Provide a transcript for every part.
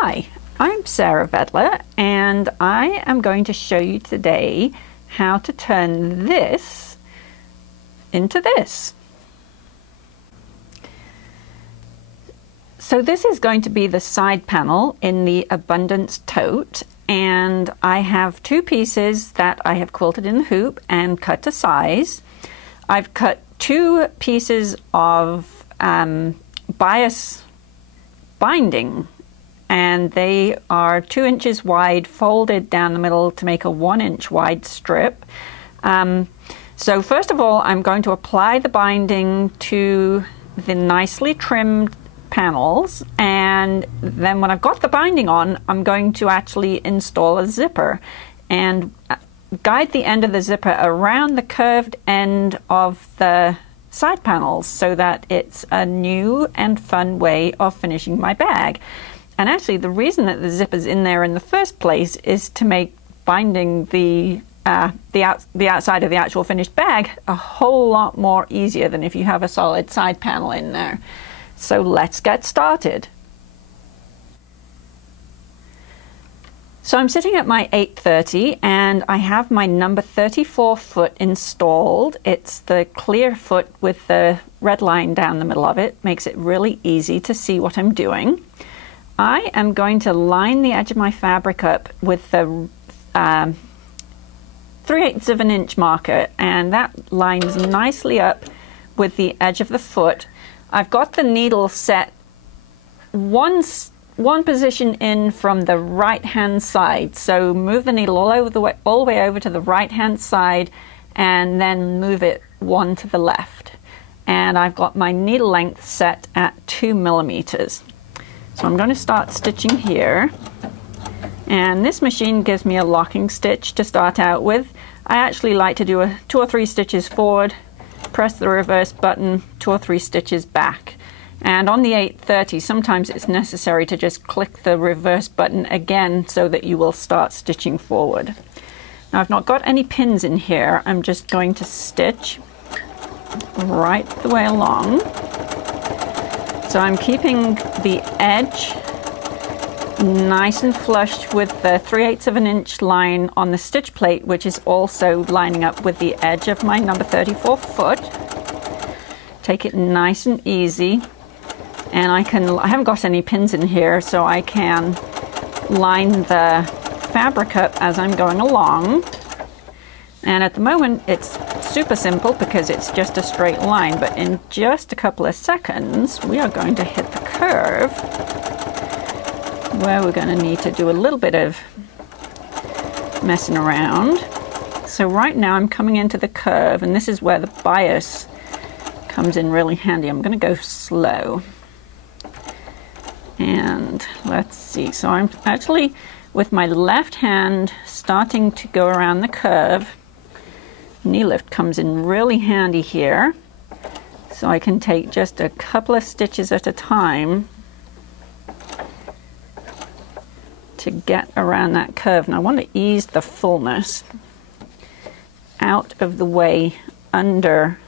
Hi, I'm Sarah Vedler, and I am going to show you today how to turn this into this. So this is going to be the side panel in the Abundance tote, and I have two pieces that I have quilted in the hoop and cut to size. I've cut two pieces of bias binding, and they are 2 inches wide, folded down the middle to make a 1 inch wide strip. So first of all, I'm going to apply the binding to the nicely trimmed panels, and then when I've got the binding on, I'm going to actually install a zipper and guide the end of the zipper around the curved end of the side panels so that it's a new and fun way of finishing my bag. And actually the reason that the zipper's in there in the first place is to make binding the outside of the actual finished bag a whole lot more easier than if you have a solid side panel in there. So let's get started. So I'm sitting at my 830 and I have my number 34 foot installed. It's the clear foot with the red line down the middle of it. Makes it really easy to see what I'm doing. I am going to line the edge of my fabric up with the 3/8 of an inch marker, and that lines nicely up with the edge of the foot. I've got the needle set one position in from the right hand side, so move the needle all the way over to the right hand side and then move it one to the left. And I've got my needle length set at 2 millimeters. So I'm going to start stitching here, and this machine gives me a locking stitch to start out with. I actually like to do 2 or 3 stitches forward, press the reverse button, 2 or 3 stitches back. And on the 830, sometimes it's necessary to just click the reverse button again so that you will start stitching forward. Now I've not got any pins in here. I'm just going to stitch right the way along. So I'm keeping the edge nice and flush with the 3/8 of an inch line on the stitch plate, which is also lining up with the edge of my number 34 foot. Take it nice and easy. And I haven't got any pins in here, so I can line the fabric up as I'm going along. And at the moment it's super simple because it's just a straight line, but in just a couple of seconds we are going to hit the curve where we're going to need to do a little bit of messing around. So right now I'm coming into the curve, and this is where the bias comes in really handy. I'm going to go slow. And let's see, so I'm actually with my left hand starting to go around the curve. Knee lift comes in really handy here, so I can take just a couple of stitches at a time to get around that curve. And I want to ease the fullness out of the way under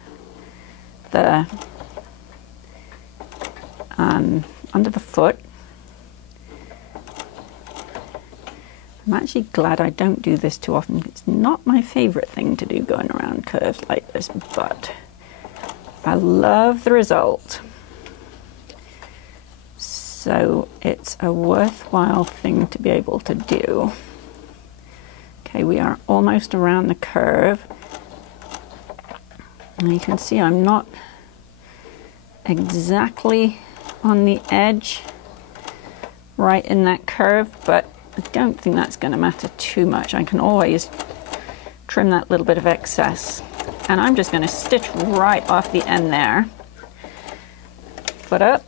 the foot. I'm actually glad I don't do this too often. It's not my favorite thing to do, going around curves like this, but I love the result. So it's a worthwhile thing to be able to do. Okay, we are almost around the curve. And you can see I'm not exactly on the edge right in that curve, but I don't think that's going to matter too much. I can always trim that little bit of excess. And I'm just going to stitch right off the end there. Foot up.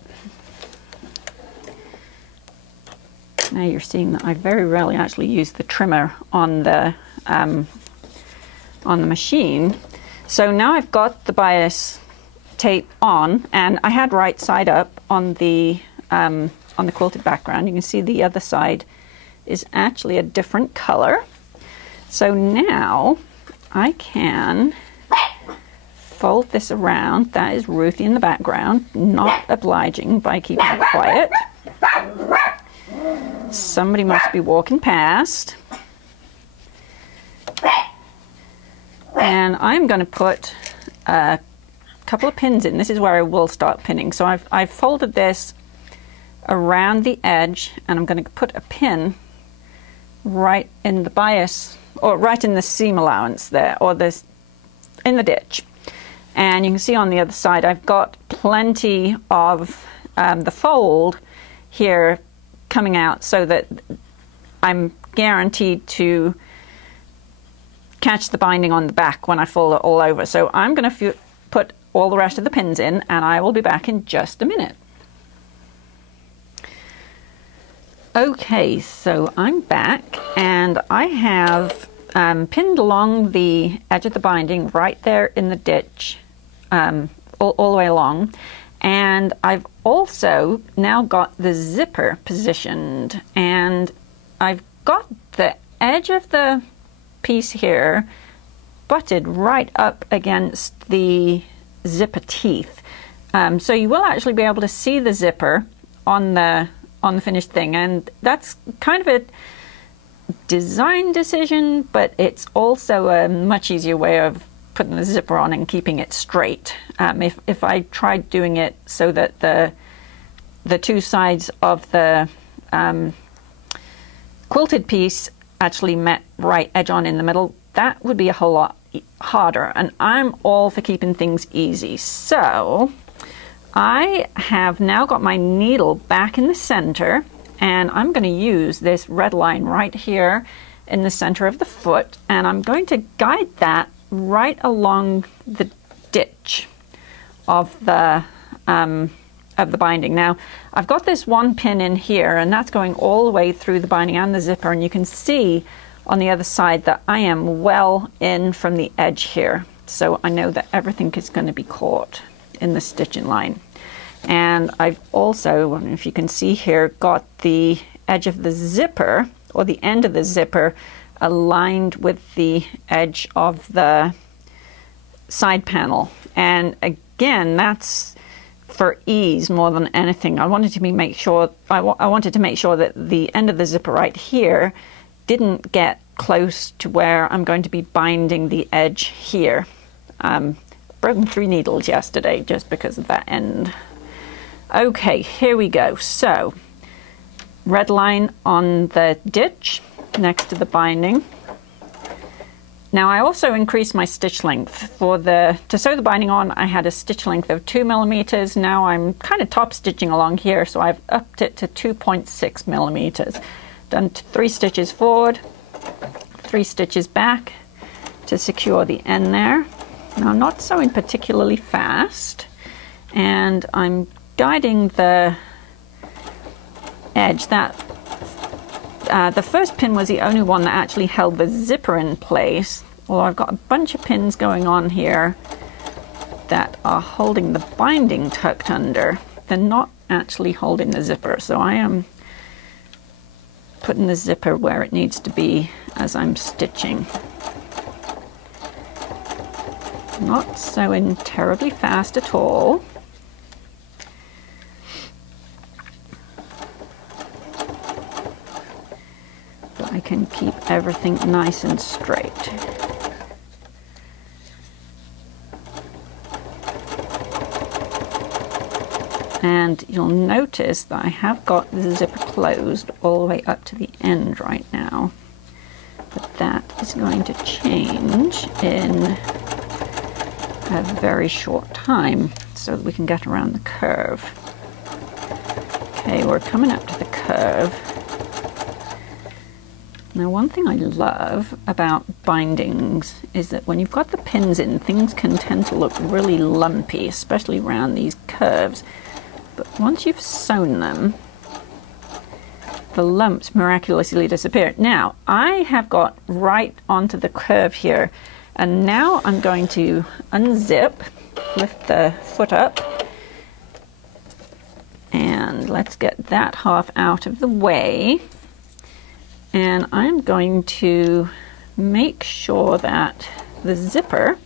Now you're seeing that I very rarely actually use the trimmer on the machine. So now I've got the bias tape on, and I had right side up on the quilted background. You can see the other side is actually a different color. So now I can fold this around. That is Ruthie in the background, not obliging by keeping it quiet. Somebody must be walking past. And I'm going to put a couple of pins in. This is where I will start pinning. So I've folded this around the edge, and I'm going to put a pin right in the bias, or right in the seam allowance there, or this in the ditch. And you can see on the other side I've got plenty of the fold here coming out, so that I'm guaranteed to catch the binding on the back when I fold it all over. So I'm going to put all the rest of the pins in, and I will be back in just a minute. Okay, so I'm back, and I have pinned along the edge of the binding right there in the ditch, all the way along. And I've also now got the zipper positioned, and I've got the edge of the piece here butted right up against the zipper teeth. So you will actually be able to see the zipper on the finished thing, and that's kind of a design decision, but it's also a much easier way of putting the zipper on and keeping it straight. If I tried doing it so that the two sides of the quilted piece actually met right edge on in the middle, that would be a whole lot harder, and I'm all for keeping things easy. So I have now got my needle back in the center, and I'm going to use this red line right here in the center of the foot, and I'm going to guide that right along the ditch of the binding. Now I've got this one pin in here, and that's going all the way through the binding and the zipper, and you can see on the other side that I am well in from the edge here, so I know that everything is going to be caught in the stitching line. And I've also, I don't know if you can see here, got the edge of the zipper, or the end of the zipper, aligned with the edge of the side panel. And again, that's for ease more than anything. I wanted to make sure that the end of the zipper right here didn't get close to where I'm going to be binding the edge here. Broken 3 needles yesterday just because of that end. Okay, here we go. So red line on the ditch next to the binding. Now I also increased my stitch length. To sew the binding on, I had a stitch length of 2 millimeters. Now I'm kind of top stitching along here, so I've upped it to 2.6 millimeters. Done 3 stitches forward, 3 stitches back to secure the end there. Now I'm not sewing particularly fast, and I'm guiding the edge. The first pin was the only one that actually held the zipper in place, although I've got a bunch of pins going on here that are holding the binding tucked under. They're not actually holding the zipper, so I am putting the zipper where it needs to be as I'm stitching. Not sewing terribly fast at all. But I can keep everything nice and straight. And you'll notice that I have got the zipper closed all the way up to the end right now. But that is going to change in a very short time so that we can get around the curve. Okay, we're coming up to the curve. Now, one thing I love about bindings is that when you've got the pins in, things can tend to look really lumpy, especially around these curves. But once you've sewn them, the lumps miraculously disappear. Now, I have got right onto the curve here, and now I'm going to unzip, lift the foot up, and let's get that half out of the way. And I'm going to make sure that the zipper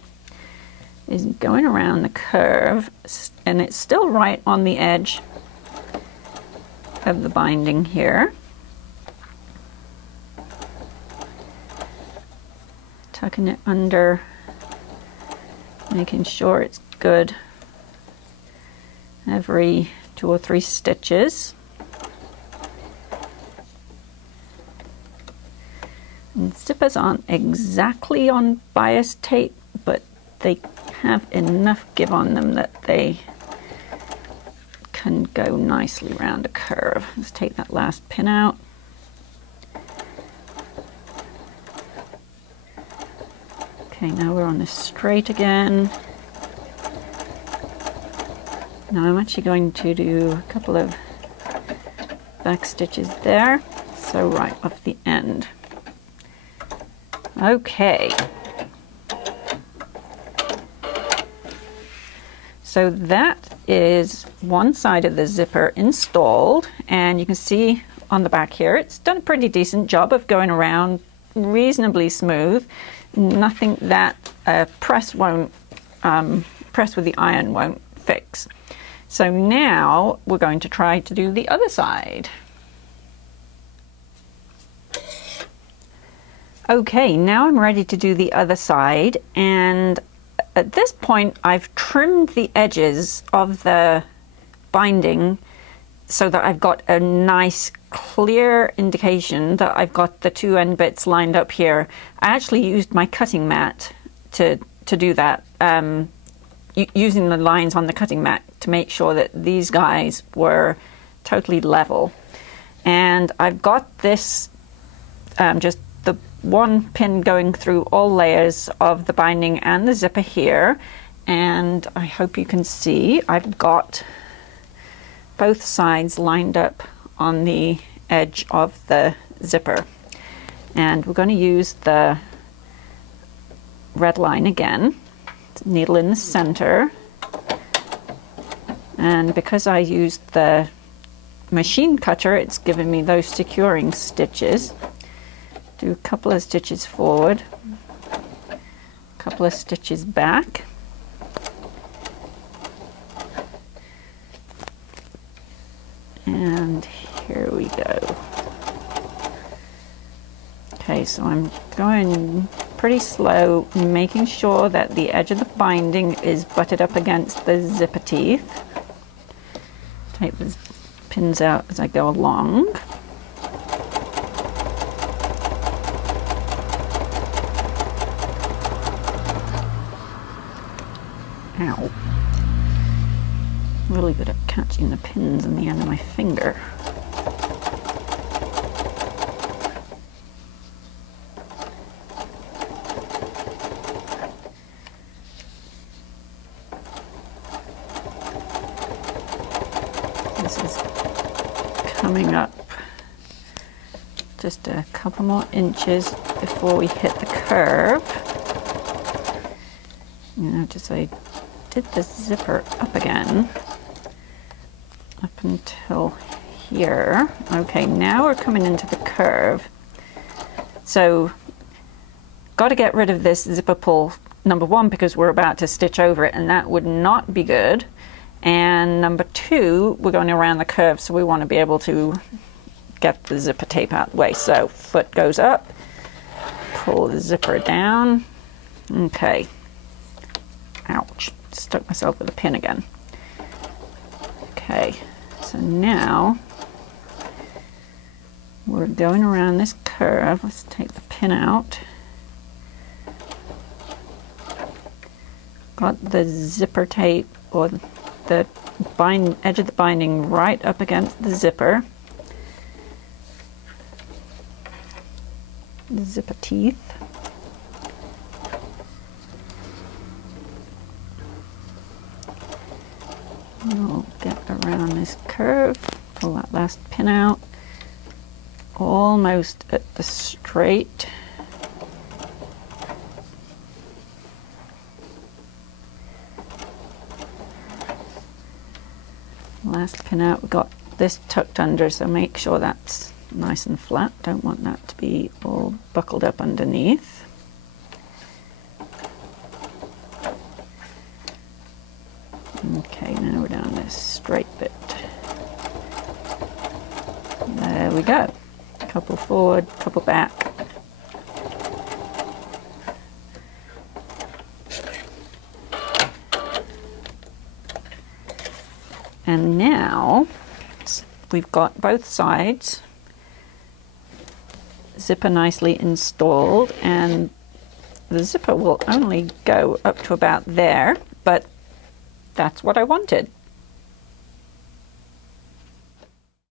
is going around the curve, and it's still right on the edge of the binding here. tucking it under, making sure it's good every 2 or 3 stitches. And zippers aren't exactly on bias tape, but they have enough give on them that they can go nicely around a curve. Let's take that last pin out. Okay, now we're on this straight again. Now I'm actually going to do a couple of back stitches there, so right off the end. Okay. So that is one side of the zipper installed, and you can see on the back here it's done a pretty decent job of going around reasonably smooth. Nothing that press with the iron won't fix. So now we're going to try to do the other side. Okay, now I'm ready to do the other side, and at this point I've trimmed the edges of the binding so that I've got a nice clear indication that I've got the 2 end bits lined up here. I actually used my cutting mat to do that, using the lines on the cutting mat to make sure that these guys were totally level. And I've got this just the one pin going through all layers of the binding and the zipper here, and I hope you can see I've got both sides lined up on the edge of the zipper. And we're going to use the red line again, needle in the center, and because I used the machine cutter, it's given me those securing stitches. Do a couple of stitches forward, a couple of stitches back, and here we go. Okay, so I'm going pretty slow, making sure that the edge of the binding is butted up against the zipper teeth. Take the pins out as I go along. Ow. Really good at catching the pins in the end of my finger. This is coming up just a couple more inches before we hit the curve. You know, just I did the zipper up again up until here. Okay, now we're coming into the curve. So got to get rid of this zipper pull, number 1, because we're about to stitch over it, and that would not be good. And number 2, we're going around the curve, so we want to be able to get the zipper tape out of the way. So foot goes up, pull the zipper down. Okay. Ouch, stuck myself with a pin again. Okay, so now we're going around this curve. Let's take the pin out. Got the zipper tape, or the edge of the binding, right up against the zipper. The zipper teeth. We'll get around this curve, pull that last pin out, almost at the straight. Last pin out, we've got this tucked under, so make sure that's nice and flat. Don't want that to be all buckled up underneath. Okay, now we're down this straight bit. There we go. Couple forward, couple back. And now we've got both sides zipper nicely installed, and the zipper will only go up to about there, but that's what I wanted.